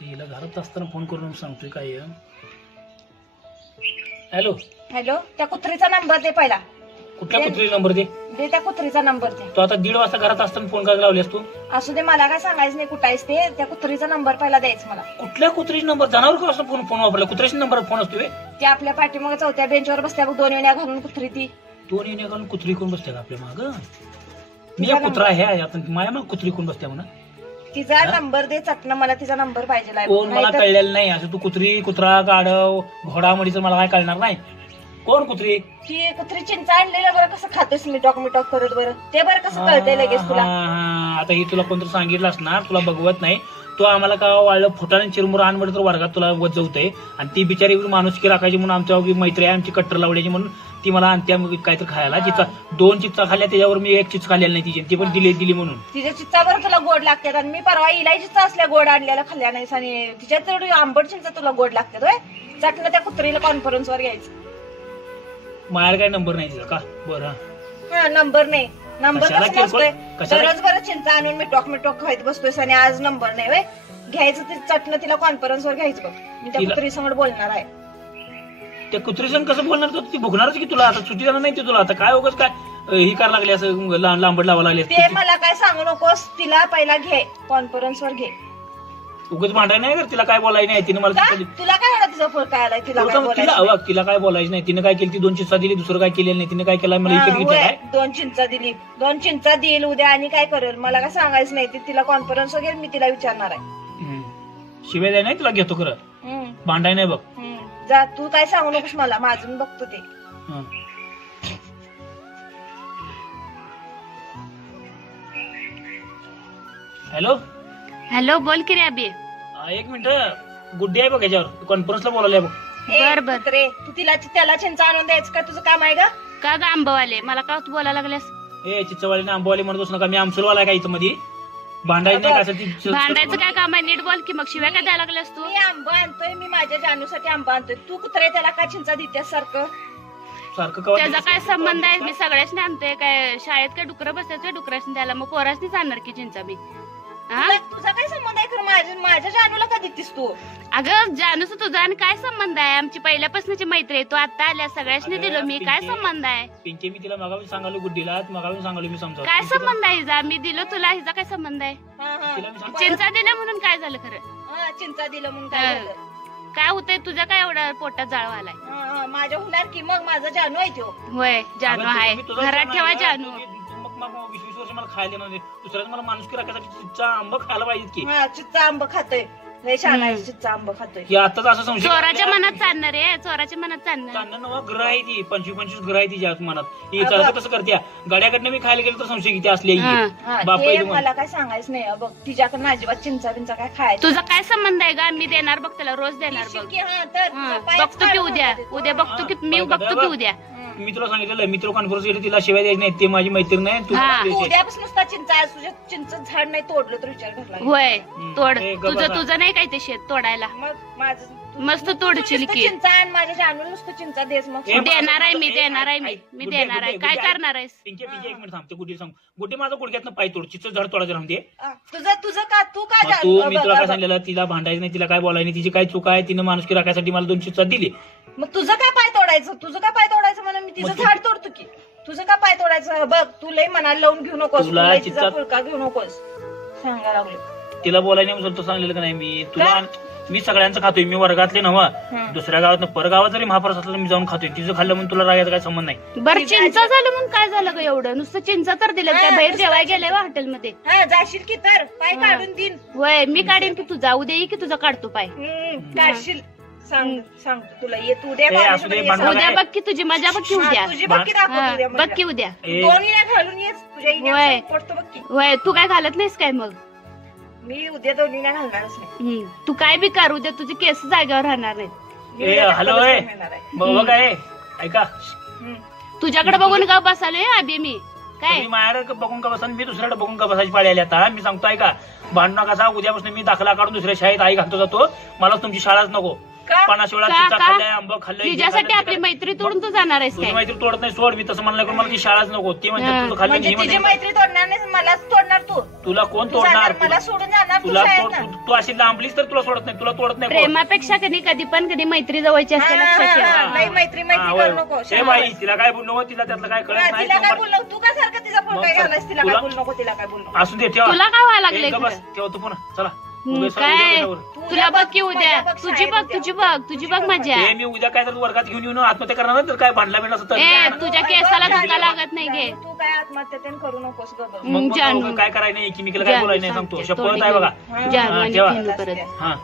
हिला घरात असताना फोन करून सांगतोय काय. हॅलो हॅलो, त्या कुत्रीचा नंबर दे पहिला. कुठल्या कुत्रीचा नंबर दे? दे त्या कुत्रीचा नंबर दे. तो आता 1:30 वाजता घरात असताना फोन करायला लावलेस तू? असू दे, मला काय सांगायचं नाही कुठं आहेस ते. त्या कुत्रीचा नंबर पहिला द्यायचं मला. कुठल्या कुत्रीचा नंबर? जनावर का असं फोन वापरला? कुत्र्याचा नंबर फोन असतो? ते आपल्या पाठीमागे चौथ्या बेंचवर बसत्या बघ, 2 वेण्या घालून कुत्री ती. 2 वेण्या घालून कुत्री कोण बसते आपल्या माग? मी कुत्रा आहे आता माझ्या मग कुत्री कोण बसते म्हणा. तिचा नंबर दे चटणं, मला तिचा नंबर पाहिजे. कोण मला कळलेलं नाही. असं तू कुत्री कुत्रा गाढव घोडा म्हणीचं मला काय कळणार नाही. कोण कुत्री? ती कुत्री चिंचा आणलेलं बरं कसं खातोस मिटॉक करत बरं, ते बरं कसं कळतंय लगेच तुला. आता ही तुला कोणतरी सांगितलं असणार, तुला बघवत नाही. तो आम्हाला का वाळलं फुटाने चिरमुर आणवड तर वर्गात तुला वजवतंय. आणि ती बिचारी माणुसकी राखायची म्हणून आमच्या मैत्री आहे आमची कट्टर लावण्याची म्हणून ती मला आणत्या काहीतरी खायला. चिचा 2 चिचा खाल्ल्या, त्याच्यावर मी 1 चिच खाल्लेला नाही तिची. ती पण दिली म्हणून. तिच्या चिचा बरं तुला गोड लागतात. आणि मी परवा इलायचीचा असल्या गोड आणलेला खाल्ल्या नाहीस आणि तिच्यात तेवढी आंबट चिंचा तुला गोड लागतात होय. चटणं त्या कुत्रीला कॉन्फरन्सवर घ्यायचं. माझ्यावर काय नंबर नाही तिचा का? बरं नंबर नाही. नंबर कसं नसतोय? दररोज बरं चिंचा आणून मिटॉक खायत बसतोयस आणि आज नंबर नाही होय. घ्यायचं ते चटणं तिला कॉन्फरन्सवर घ्यायचं बघ. मी त्या कुत्री समोर बोलणार आहे. त्या कुत्री संग कसं बोलणार? ती भुकणारच की तुला. आता सुट्टी जाणार नाही ती तुला. आता काय उगाच काय ही करायला लागली असं लांबड लावा लागली? ते मला काय सांगू नकोस. तिला पहिला घे, कॉन्फरन्सवर घे. उगाच भांडाय नाही कर. तिला काय बोलायचं नाही. तिने मला तुला काय झालं? तिचा फळ काय आलाय? तिला काय बोलायचं नाही. तिने काय केली? ती 2 चिंचा दिली, दुसरं काय केलेलं नाही. तिने काय केलं? मला इकडे घेतलं. 2 चिंचा दिली, 2 चिंचा देईल उद्या आणि काय करेल मला काय सांगायचं नाही. तिला कॉन्फरन्सवर घे, मी तिला विचारणार आहे. शिवाय द्याय नाही तुला घेतो खरं. भांडाय नाही बघ. जा, तू काय सांगू नकोस मला. माझं बघतो ते. हॅलो हॅलो, बोल की रे अभि. 1 मिनिट. गुड्डी आहे बघ याच्यावर कॉन्फरन्सला बोलायला बघ. बर बर. रे तू त्याला चिंचा आणून द्यायचं का? तुझं काम आहे का ग आंबवाले? मला का बोलायला लागल्यास? ए चिंचवाले आंबवाले म्हणतोस नका. मी आमसूलवाला काय इथं मध्ये भांडायचं नाही का? भांडायचं काय काम आहे? नीट बोल की. मग शिवाय काय द्यायला लागल्यास तू? मी आंबा आणतोय. मी माझ्या जानूसाठी आंबा आणतोय. तू कुत्रे त्याला काय चिंचा देतेस सारखं? त्याचा काय संबंध आहे? मी सगळ्याच आणतोय. काय शाळेत काय डुकरं बसायचं डुकराच द्यायला? मग पोराच आणणार की चिंचा मी. तुझा काय संबंध आहे खरं? माझ्या जानूला का देतीस तू? अगं जानूच तुझा आणि काय संबंध आहे? आमची पहिल्यापासूनची मैत्री आहे. तू आता आल्या सगळ्याच दिलो मी. काय संबंध आहे? पिंकी मी तिला मगावी सांगालो गुड्डीला. मगावी सांगालो मी समजा. काय संबंध आहे हिचा? मी दिलो तुला. हिचा काय संबंध आहे? चिंचा दिला म्हणून काय झालं खरं? चिंचा दिलं म्हणून काय झालं? काय होतंय तुझ्या? काय एवढा पोटात जाळवा आलाय? माझ्या होणार की मग. माझा जानू आहे तो. होय जानू आहे. घरात ठेवा जानू. 20-20 वर्ष मला खायला नाही. दुसऱ्याच मला माणुसकी राखायसाठी चिंचा आंबा खायला पाहिजे की. चिंचा आंबा खातोय. चिंचा आंबा खातोय. आताच असं संशय चोराच्या मनात चालणार आहे. चोराच्या मनात चालणार. ग्रह आहे ती. 25-25 ग्रह आहे तिच्या मनात. ही कसं करते? गाड्याकडनं मी खायला गेलं तर संशय किती असले. मला काय सांगायचं नाही बघ. तिच्याकडनं अजिबात चिंचा बिंचा काय खायचं. तुझा काय संबंध आहे का? मी देणार बघ त्याला. रोज देणार बघ. बघतो की उद्या बघतो की मी बघतो की उद्या. मी तुला सांगितलं मी तुला कॉन्फरन्स केली. तिला शिवाय द्यायची नाही. ते माझी मैत्रीण नाही. उद्यापासून नुसता चिंचा. तुझ्या चिंच झाड नाही तोडलं तर विचार करला. होय तोड. तुझं नाही काय ते शेत तोडायला? मग माझं मस्त तोडशील की. चिंचा आणि माझ्या जानूला नुसतं चिंचा देस. मग देणार आहे मी. मी देणार आहे. काय करणार आहेस? पिंकी 1 मिनिट थांबते. गुड्डी सांग. गुड्डी माझा गुडघ्यातनं पाय तोड. चिचं झाड तोडायचं राहून दे. तुझं का? तू काय? मी तुला काय सांगितलं? तिला भांडायचं नाही. तिला काय बोलायचं नाही. तिची काय चूक आहे? तिने माणुसकी राखायसाठी मला 2 चिंचा दिली. मग तुझं काय पाय तोडायचं? म्हणून मी तिचं झाड तोडतो की. तुझं का पाय तोडायचं? बघ तू लय मनाला लावून घेऊ नकोस. फुलका घेऊ नकोस. सांगायला लागलो. तिला बोलायला नाही सांगलेलं का नाही मी तुला? मी सगळ्यांचं खातोय. मी वर्गातले नव्हा. दुसऱ्या गावात परगावात जरी महाप्रसाद असलं मी जाऊन खातोय. तिचं खाल्लं म्हणून तुला रागायचा काय संबंध नाही. बरं चिंचा झालं म्हणून काय झालं ग एवढं? नुसतं चिंचा तर दिलं. त्या बाहेर जेवायला गेलंय हॉटेलमध्ये. जाशील की तर पाय काढून देईन. होय मी काढेन की तुझा. उद्या ये की तुझा काढतो पाय. काढशील. सांगतो तुला. ये तू उद्या बघ की तुझी मजा. बघ की उद्या. बघ की उद्या 2 इण्या घालून ये. तुझ्या होय तू काय घालत नाहीस काय? मग मी उद्या 2 इण्या घालणारच नाही. तू काय बी कर. उद्या तुझे केस जागेवर राहणार नाही. हॅलो बघ काय ऐका. तुझ्याकडे बघून का बसालोय अभि मी? काय माझ्याकडे बघून का बसा? मी दुसऱ्याकडे बघून का बसायची पाळी आली? आता मी सांगतो ऐका. भांडणं कसा? उद्यापासून मी दाखला काढून दुसऱ्या शाळेत आई घालतो जातो. मला तुमची शाळाच नको. 50 वेळा का? चिंचा का? खाल्लाय, आंबा खाल्लाय, हे तिच्यासाठी खाल्लंय, आपली ते मैत्री तोडून तू जाणार आहेस तुझी काय? मैत्री तोडत नाही, सोड. मी तसं म्हणलं की मला ती शाळाच नको. ती म्हणजे तुझं खाल्लं म्हणजे मी तिची म्हणजे मैत्री तोडणार नाही, मलाच तोडणार तू. तुला कोण तू तोडणार? जाणार, मला सोडून जाणार तू तुला शाळेत ना. तू अशी लांबलीस तर तुला सोडत नाही. तुला तोडत नाही कोण. प्रेमापेक्षा कधी पण मैत्री जवळची असते, लक्षात ठेवा. हा, लई मैत्री करू नको. हे बाई तिला काय बोलू नको, तिला त्यातलं काय कळत नाही. तिला काय बोललो तू का सारखं तिचा फोन काय घालायस? तिला काय बोलू नको, तिला काय बोलू नको. असू दे, ठेवा. तुला काय व्हायला लागलंय ए, बस खरं? ठेवतो पुन्हा. चला काय उद्या तुला बघ की उद्या उद्या बघ, तुझी शाळेत बघ उद्या. तुझी बघ मजा. हे मी उद्या काय तर वर्गात घेऊन येऊन आत्महत्या करणार ना, तर काय भांडला बिंडला असं तर ए तुझ्या केसाला धक्का लागत नाही गे. तू काय आत्महत्या तेन करू नकोस ग बघ. मग जानू. काय करायचं नाही, एकमेकीला काय बोलायचं नाही सांगतो. शपथ आहे बघा. जानू आणि ठेवा. फेनू परत. हा